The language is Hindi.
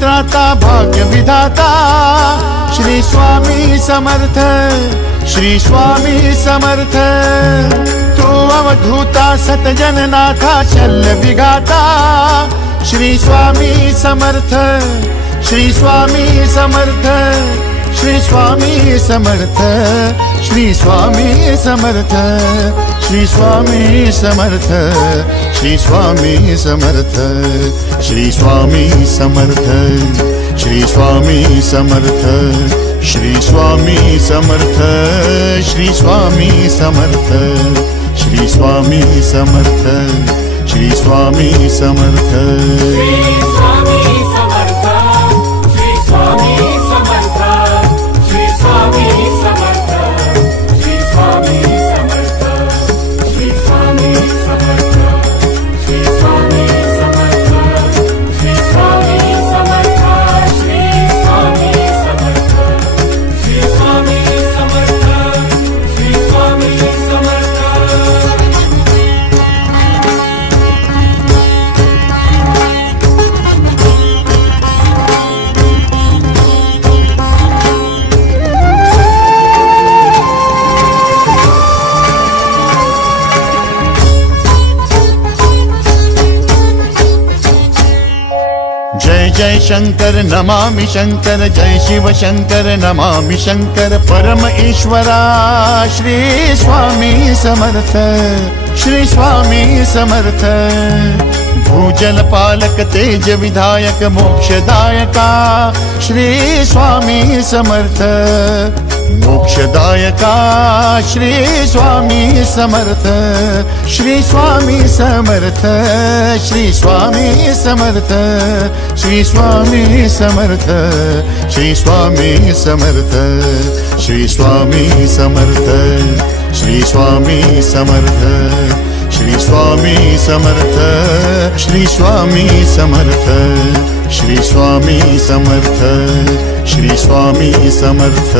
त्राता भाग्य विधाता श्री स्वामी समर्थ, श्री स्वामी समर्थ। तू अवधूता सतजननाथा शल्य विघाता श्री स्वामी समर्थ, श्री स्वामी समर्थ, श्री स्वामी समर्थ, श्री स्वामी समर्थ, श्री स्वामी समर्थ, श्री स्वामी समर्थ, श्री स्वामी समर्थ, श्री स्वामी समर्थ, श्री स्वामी समर्थ, श्री स्वामी समर्थ, श्री स्वामी समर्थ, श्री स्वामी समर्थ। जय शंकर नमामि शंकर, जय शिव शंकर नमामि शंकर। परम ईश्वरा श्री स्वामी समर्थ, श्री स्वामी समर्थ। भूजल पालक तेज विधायक मोक्षदायका श्री स्वामी समर्थ, मोक्षदायका श्री स्वामी समर्थ, श्री स्वामी समर्थ, श्री स्वामी समर्थ, श्री स्वामी समर्थ, श्री स्वामी समर्थ, श्री स्वामी समर्थ, श्री स्वामी समर्थ, श्री स्वामी समर्थ, श्री स्वामी समर्थ, श्री स्वामी समर्थ, श्री स्वामी समर्थ।